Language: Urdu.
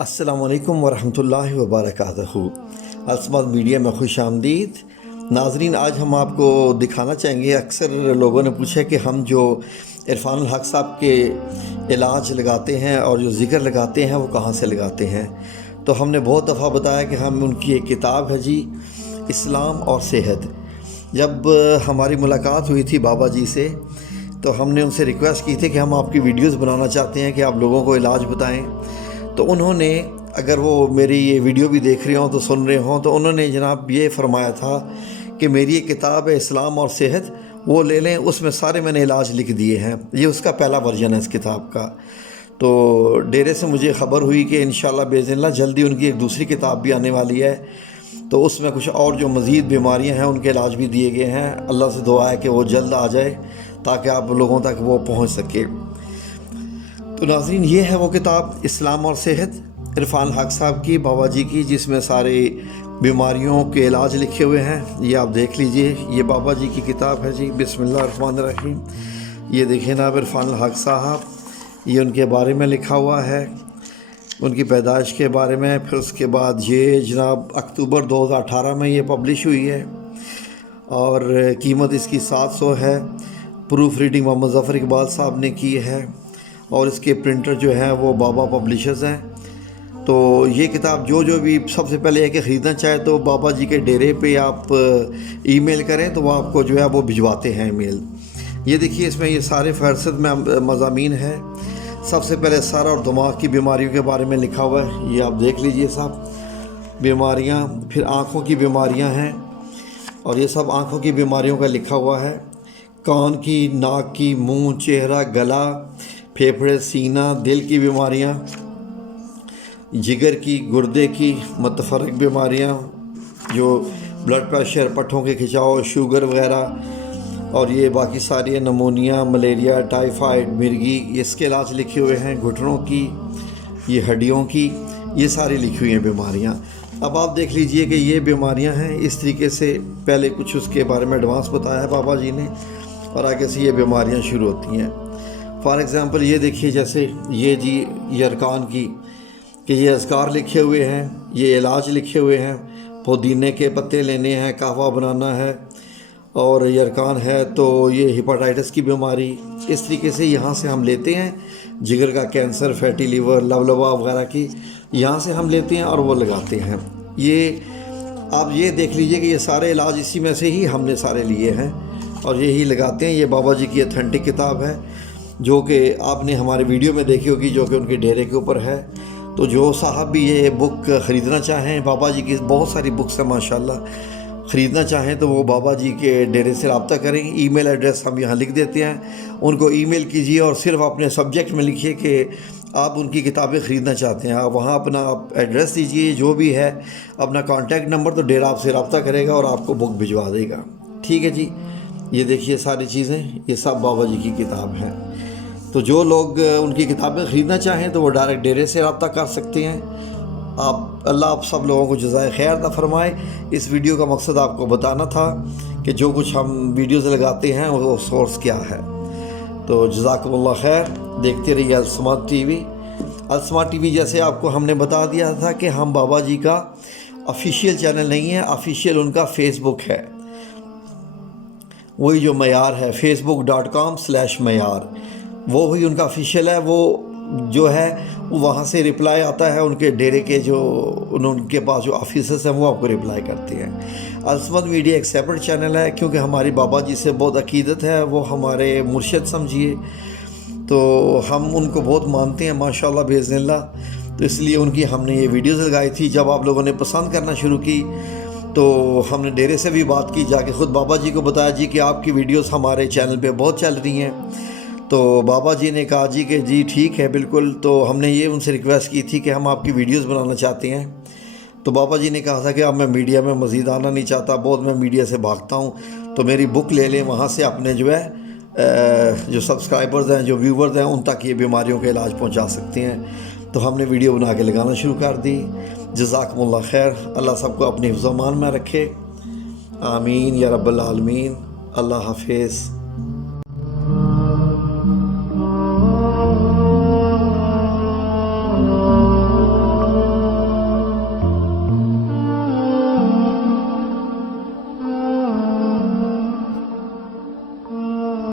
السلام علیکم ورحمۃ اللہ وبرکاتہ۔ AlSmad میڈیا میں خوش آمدید ناظرین۔ آج ہم آپ کو دکھانا چاہیں گے، اکثر لوگوں نے پوچھا کہ ہم جو عرفان الحق صاحب کے علاج لگاتے ہیں اور جو ذکر لگاتے ہیں وہ کہاں سے لگاتے ہیں۔ تو ہم نے بہت دفعہ بتایا کہ ہم ان کی ایک کتاب ہے جی، اسلام اور صحت۔ جب ہماری ملاقات ہوئی تھی بابا جی سے تو ہم نے ان سے ریکویسٹ کی تھی کہ ہم آپ کی ویڈیوز بنانا چاہتے ہیں کہ آپ لوگوں کو علاج بتائیں۔ تو انہوں نے، اگر وہ میری یہ ویڈیو بھی دیکھ رہے ہوں تو سن رہے ہوں، تو انہوں نے جناب یہ فرمایا تھا کہ میری یہ کتاب ہے اسلام اور صحت، وہ لے لیں، اس میں سارے میں نے علاج لکھ دیے ہیں۔ یہ اس کا پہلا ورژن ہے اس کتاب کا۔ تو ڈیرے سے مجھے خبر ہوئی کہ انشاءاللہ باذن اللہ جلدی ان کی ایک دوسری کتاب بھی آنے والی ہے، تو اس میں کچھ اور جو مزید بیماریاں ہیں ان کے علاج بھی دیے گئے ہیں۔ اللہ سے دعا ہے کہ وہ جلد آ جائے تاکہ آپ لوگوں تک وہ پہنچ سکے۔ تو ناظرین، یہ ہے وہ کتاب اسلام اور صحت عرفان الحق صاحب کی، بابا جی کی، جس میں سارے بیماریوں کے علاج لکھے ہوئے ہیں۔ یہ آپ دیکھ لیجئے، یہ بابا جی کی کتاب ہے جی۔ بسم اللہ الرحمن الرحیم۔ یہ دیکھیں جناب عرفان الحق صاحب، یہ ان کے بارے میں لکھا ہوا ہے، ان کی پیدائش کے بارے میں۔ پھر اس کے بعد یہ جناب اکتوبر 2018 میں یہ پبلش ہوئی ہے اور قیمت اس کی 700 ہے۔ پروف ریڈنگ محمد ظفر اقبال صاحب نے کی ہے اور اس کے پرنٹر جو ہیں وہ بابا پبلشرز ہیں۔ تو یہ کتاب جو بھی سب سے پہلے ہے کہ خریدنا چاہے تو بابا جی کے ڈیرے پہ آپ ای میل کریں تو وہ آپ کو جو ہے وہ بھجواتے ہیں ای میل۔ یہ دیکھیے، اس میں یہ سارے فہرست میں مضامین ہے۔ سب سے پہلے سر اور دماغ کی بیماریوں کے بارے میں لکھا ہوا ہے، یہ آپ دیکھ لیجئے صاحب، بیماریاں۔ پھر آنکھوں کی بیماریاں ہیں اور یہ سب آنکھوں کی بیماریوں کا لکھا ہوا ہے۔ کان کی، ناک کی، منہ، چہرہ، گلا، پھیپھڑے، سینہ، دل کی بیماریاں، جگر کی، گردے کی، متفرق بیماریاں جو بلڈ پریشر، پٹھوں کے کھچاؤ، شوگر وغیرہ، اور یہ باقی ساری نمونیا، ملیریا، ٹائیفائڈ، مرگی، اس کے علاج لکھے ہوئے ہیں۔ گھٹنوں کی، یہ ہڈیوں کی، یہ ساری لکھی ہوئی ہیں بیماریاں۔ اب آپ دیکھ لیجئے کہ یہ بیماریاں ہیں، اس طریقے سے پہلے کچھ اس کے بارے میں ایڈوانس بتایا ہے بابا جی نے، اور آگے سے یہ بیماریاں شروع ہوتی ہیں۔ فار ایگزامپل یہ دیکھیے، جیسے یہ جی، یہ ارکان کی، کہ یہ اذکار لکھے ہوئے ہیں، یہ علاج لکھے ہوئے ہیں، پودینے کے پتے لینے ہیں، قہوہ بنانا ہے، اور یہ ارکان ہے۔ تو یہ ہیپاٹائٹس کی بیماری، اس طریقے سے یہاں سے ہم لیتے ہیں۔ جگر کا کینسر، فیٹی لیور، لولبا وغیرہ کی یہاں سے ہم لیتے ہیں اور وہ لگاتے ہیں۔ یہ آپ یہ دیکھ لیجئے کہ یہ سارے علاج اسی میں سے ہی ہم نے سارے لیے ہیں اور یہی لگاتے ہیں۔ یہ بابا جی کی اتھینٹک کتاب ہے جو کہ آپ نے ہمارے ویڈیو میں دیکھی ہوگی، جو کہ ان کے ڈیرے کے اوپر ہے۔ تو جو صاحب بھی یہ بک خریدنا چاہیں، بابا جی کی بہت ساری بکس ہیں ماشاءاللہ، خریدنا چاہیں تو وہ بابا جی کے ڈیرے سے رابطہ کریں۔ ای میل ایڈریس ہم یہاں لکھ دیتے ہیں، ان کو ای میل کیجیے اور صرف اپنے سبجیکٹ میں لکھیے کہ آپ ان کی کتابیں خریدنا چاہتے ہیں۔ آپ وہاں اپنا ایڈریس دیجیے، جو بھی ہے اپنا کانٹیکٹ نمبر، تو ڈیرا آپ سے رابطہ کرے گا اور آپ کو بک بھجوا دے گا۔ ٹھیک ہے جی، یہ دیکھیے ساری چیزیں، یہ سب بابا جی کی کتاب ہے۔ تو جو لوگ ان کی کتابیں خریدنا چاہیں تو وہ ڈائریکٹ ڈیرے سے رابطہ کر سکتے ہیں۔ اللہ آپ سب لوگوں کو جزائے خیر عطا فرمائے۔ اس ویڈیو کا مقصد آپ کو بتانا تھا کہ جو کچھ ہم ویڈیوز لگاتے ہیں وہ سورس کیا ہے۔ تو جزاکم اللہ خیر، دیکھتے رہیے AlSmad T V. AlSmad T V جیسے آپ کو ہم نے بتا دیا تھا کہ ہم بابا جی کا آفیشیل چینل نہیں ہے، آفیشیل ان کا فیس بک ہے، وہی جو معیار ہے، facebook.com/معیار، وہی ان کا آفیشیل ہے۔ وہ جو ہے وہاں سے رپلائی آتا ہے، ان کے ڈیرے کے جو ان کے پاس جو آفیسرس ہیں وہ آپ کو رپلائی کرتے ہیں۔ AlSmad میڈیا ایک سیپریٹ چینل ہے کیونکہ ہماری بابا جی سے بہت عقیدت ہے، وہ ہمارے مرشد سمجھیے، تو ہم ان کو بہت مانتے ہیں ماشاءاللہ باذن اللہ۔ تو اس لیے ان کی ہم نے یہ ویڈیوز لگائی تھی۔ جب آپ لوگوں نے پسند کرنا شروع کی تو ہم نے ڈیرے سے بھی بات کی، جا کے خود بابا جی کو بتایا جی کہ آپ کی ویڈیوز ہمارے چینل پہ بہت چل رہی ہیں۔ تو بابا جی نے کہا جی کہ جی ٹھیک ہے بالکل۔ تو ہم نے یہ ان سے ریکویسٹ کی تھی کہ ہم آپ کی ویڈیوز بنانا چاہتے ہیں۔ تو بابا جی نے کہا تھا کہ اب میں میڈیا میں مزید آنا نہیں چاہتا، بہت میں میڈیا سے بھاگتا ہوں، تو میری بک لے لیں، وہاں سے اپنے جو ہے جو سبسکرائیبرز ہیں، جو ویورز ہیں، ان تک یہ بیماریوں کے علاج پہنچا سکتے ہیں۔ تو ہم نے ویڈیو بنا کے لگانا شروع کر دی۔ جزاکم اللہ خیر، اللہ سب کو اپنے حفظ و امان میں رکھے، آمین یا رب العالمین۔ اللہ حافظ۔